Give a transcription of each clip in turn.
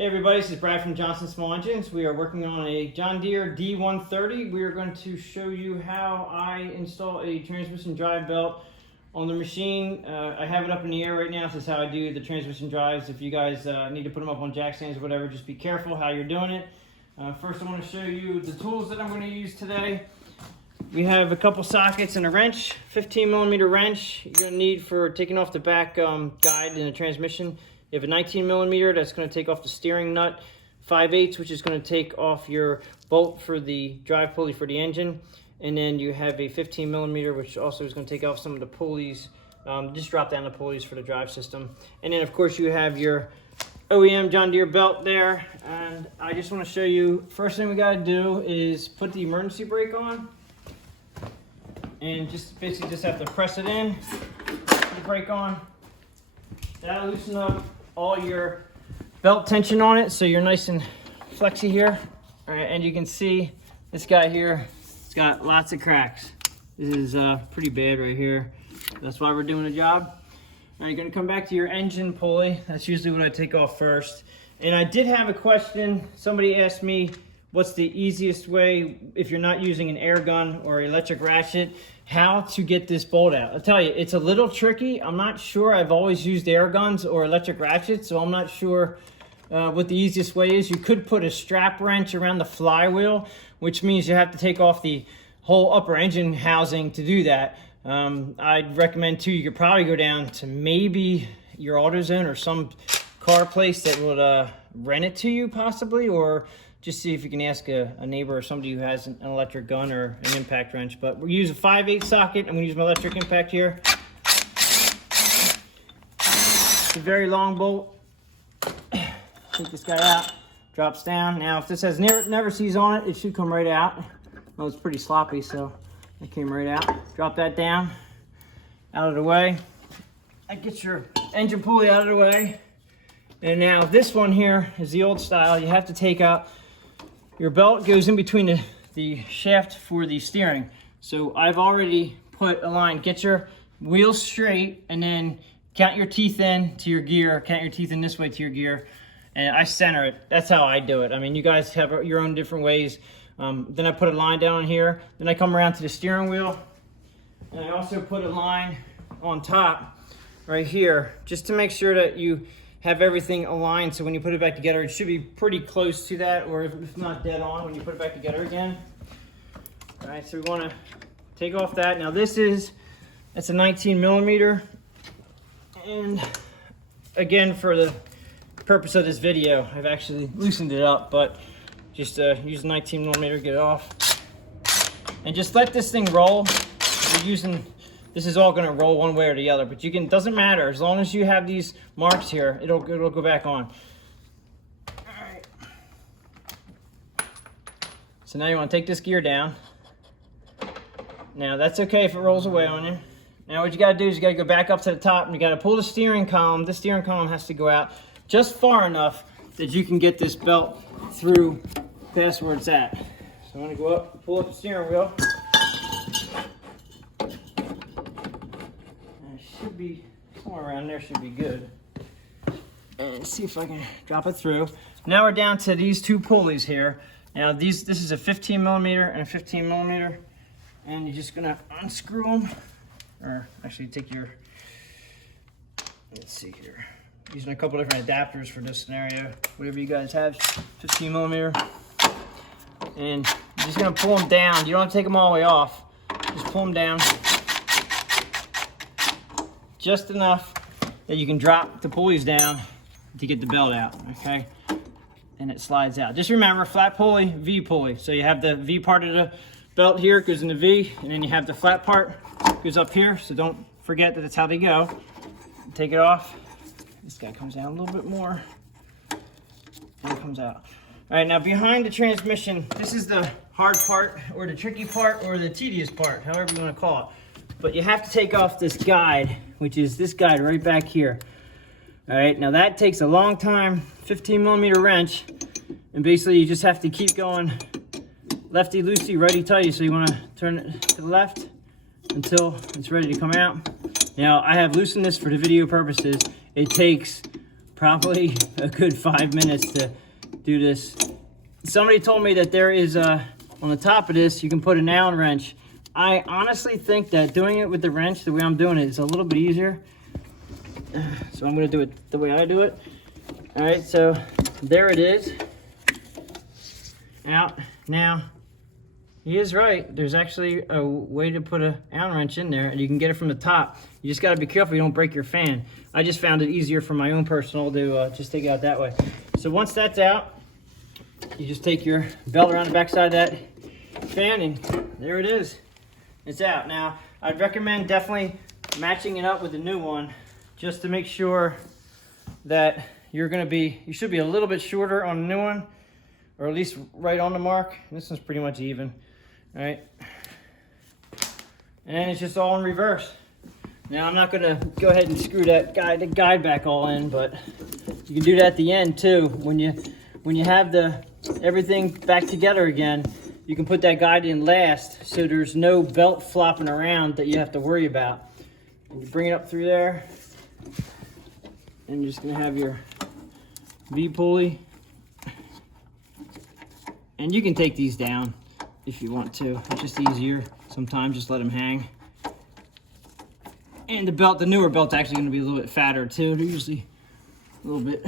Hey everybody, this is Brad from Johnson Small Engines. We are working on a John Deere D130. We are going to show you how I install a transmission drive belt on the machine. I have it up in the air right now. This is how I do the transmission drives. If you guys need to put them up on jack stands or whatever, just be careful how you're doing it. First I want to show you the tools that I'm going to use today. We have a couple sockets and a wrench, 15mm wrench you're going to need for taking off the back guide in the transmission. You have a 19mm that's going to take off the steering nut, 5/8 which is going to take off your bolt for the drive pulley for the engine, and then you have a 15mm which also is going to take off some of the pulleys, just drop down the pulleys for the drive system. And then of course you have your OEM John Deere belt there, and I just want to show you, first thing we got to do is put the emergency brake on, and just basically just have to press it in, put the brake on. That'll loosen up all your belt tension on it, so you're nice and flexy here. All right, and you can see this guy here, it's got lots of cracks. This is pretty bad right here. That's why we're doing the job. Now you're gonna come back to your engine pulley. That's usually what I take off first. And I did have a question. Somebody asked me, what's the easiest way, if you're not using an air gun or electric ratchet, how to get this bolt out? I'll tell you, it's a little tricky. I'm not sure. I've always used air guns or electric ratchets, so I'm not sure what the easiest way is. You could put a strap wrench around the flywheel, which means you have to take off the whole upper engine housing to do that. I'd recommend too, you could probably go down to maybe your AutoZone or some car place that would rent it to you possibly, or just see if you can ask a neighbor or somebody who has an electric gun or an impact wrench. But we use a 5/8 socket. I'm gonna use my electric impact here. It's a very long bolt. Take this guy out, drops down. Now if this has never sees on it, it should come right out. Well, it's pretty sloppy, so it came right out. Drop that down, out of the way. That gets your engine pulley out of the way. And now this one here is the old style. You have to take out your belt, goes in between the shaft for the steering. So I've already put a line. Get your wheels straight and then count your teeth in to your gear. Count your teeth in this way to your gear. And I center it. That's how I do it. I mean, you guys have your own different ways. Then I put a line down here. Then I come around to the steering wheel. And I also put a line on top right here, just to make sure that you have everything aligned, so when you put it back together, it should be pretty close to that, or if not dead on when you put it back together again. All right, so we want to take off that. Now that's a 19mm, and again, for the purpose of this video, I've actually loosened it up, but just use 19mm, get it off, and just let this thing roll. We're using, this is all going to roll one way or the other, but you can, doesn't matter, as long as you have these marks here, it'll go back on. All right. So now you want to take this gear down. Now that's okay if it rolls away on you. Now what you got to do is you got to go back up to the top, and you got to pull the steering column. The steering column has to go out just far enough that you can get this belt through past where it's at. So I'm going to go up, pull up the steering wheel. Should be somewhere around there, should be good. And see if I can drop it through. Now we're down to these two pulleys here. Now this is a 15mm and a 15mm, and you're just gonna unscrew them, or actually take your, let's see here, using a couple different adapters for this scenario, whatever you guys have, 15mm, and you're just gonna pull them down. You don't have to take them all the way off, just pull them down just enough that you can drop the pulleys down to get the belt out, okay? And it slides out. Just remember, flat pulley, V pulley. So you have the V part of the belt here, it goes in the V, and then you have the flat part, goes up here, so don't forget that that's how they go. Take it off. This guy comes down a little bit more, and it comes out. All right, now behind the transmission, this is the hard part, or the tricky part, or the tedious part, however you wanna call it. But you have to take off this guide, which is this guide right back here. All right, now that takes a long time, 15mm wrench, and basically you just have to keep going lefty-loosey, righty-tighty, so you wanna turn it to the left until it's ready to come out. Now, I have loosened this for the video purposes. It takes probably a good 5 minutes to do this. Somebody told me that there is on the top of this, you can put an Allen wrench. I honestly think that doing it with the wrench, the way I'm doing it, is a little bit easier. So I'm gonna do it the way I do it. All right, so there it is. Out. Now, he is right. There's actually a way to put an Allen wrench in there, and you can get it from the top. You just gotta be careful you don't break your fan. I just found it easier for my own personal to just take it out that way. So once that's out, you just take your belt around the backside of that fan, and there it is. It's out. Now, I'd recommend definitely matching it up with the new one, just to make sure that you should be a little bit shorter on the new one, or at least right on the mark. This one's pretty much even, all right? And then it's just all in reverse. Now, I'm not gonna go ahead and screw the guide back all in, but you can do that at the end too. When you have everything back together again, you can put that guide in last, so there's no belt flopping around that you have to worry about. And you bring it up through there, and you're just gonna have your V pulley. And you can take these down if you want to. It's just easier. Sometimes just let them hang. And the newer belt's actually gonna be a little bit fatter too. They're usually a little bit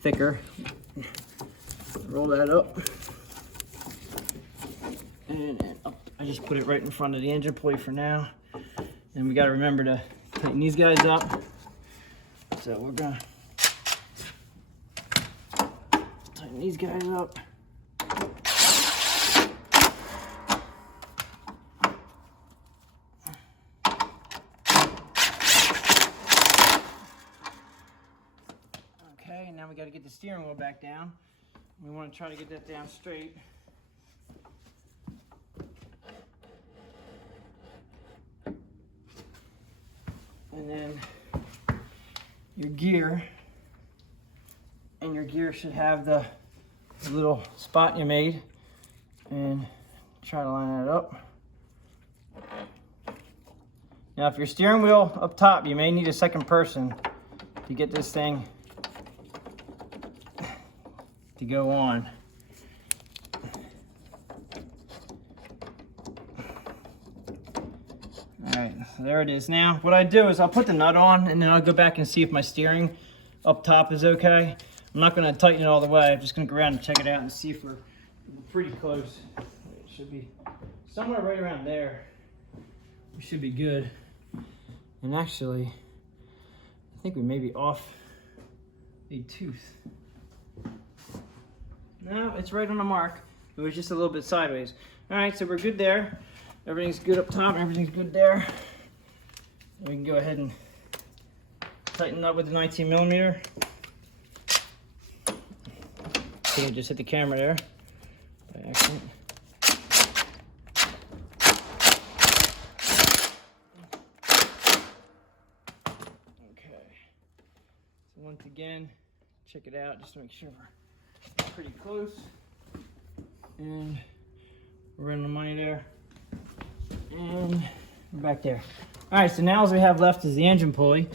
thicker. Roll that up. And up. I just put it right in front of the engine pulley for now. And we gotta remember to tighten these guys up. So we're gonna tighten these guys up. Okay, now we gotta get the steering wheel back down. We wanna try to get that down straight. And then your gear should have the little spot you made, and try to line that up. Now if your steering wheel up top, you may need a second person to get this thing to go on. Alright, so there it is. Now, what I do is I'll put the nut on, and then I'll go back and see if my steering up top is okay. I'm not going to tighten it all the way. I'm just going to go around and check it out and see if we're pretty close. It should be somewhere right around there. We should be good. And actually, I think we may be off a tooth. No, it's right on the mark. It was just a little bit sideways. Alright, so we're good there. Everything's good up top, everything's good there. We can go ahead and tighten up with the 19 millimeter. I think I just hit the camera there by accident. Okay. So once again, check it out just to make sure we're pretty close. And we're running the money there. And we're back there. All right, so now all we have left is the engine pulley.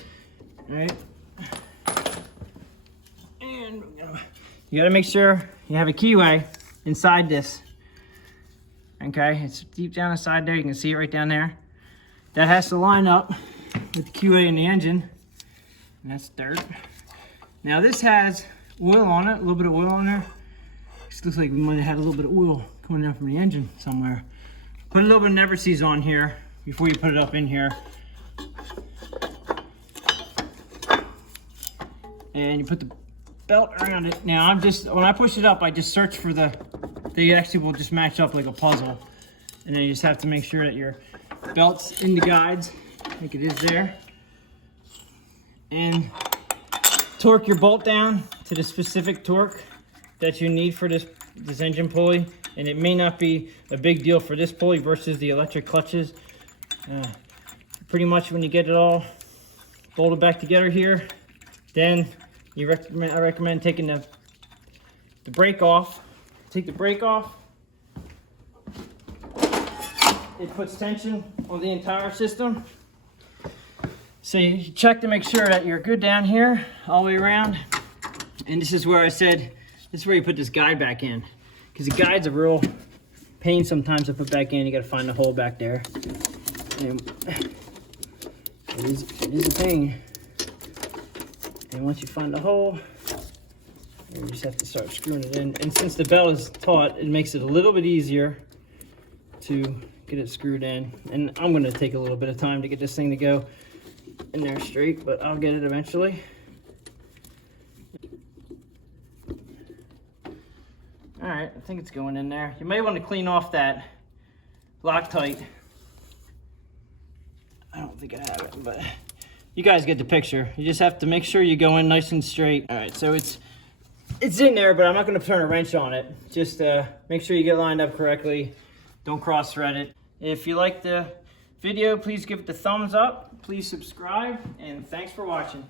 All right. And you gotta make sure you have a keyway inside this. Okay, it's deep down inside there. You can see it right down there. That has to line up with the keyway in the engine. And that's dirt. Now this has oil on it, a little bit of oil on there. This looks like we might have had a little bit of oil coming down from the engine somewhere. Put a little bit of Never Seas on here before you put it up in here. And you put the belt around it. Now when I push it up, I just search for they actually will just match up like a puzzle. And then you just have to make sure that your belt's in the guides, like it is there. And torque your bolt down to the specific torque that you need for this engine pulley. And it may not be a big deal for this pulley versus the electric clutches. Pretty much when you get it all bolted back together here, then I recommend taking the brake off. Take the brake off. It puts tension on the entire system. So you check to make sure that you're good down here all the way around. And this is where I said, this is where you put this guide back in. Because the guide's a real pain sometimes to put back in. You gotta find the hole back there. And it is a pain. And once you find the hole, you just have to start screwing it in. And since the belt is taut, it makes it a little bit easier to get it screwed in. And I'm gonna take a little bit of time to get this thing to go in there straight, but I'll get it eventually. All right, I think it's going in there. You may want to clean off that Loctite. I don't think I have it, but you guys get the picture. You just have to make sure you go in nice and straight. All right, so it's in there, but I'm not going to turn a wrench on it. Just make sure you get lined up correctly. Don't cross thread it. If you like the video, please give it the thumbs up. Please subscribe, and thanks for watching.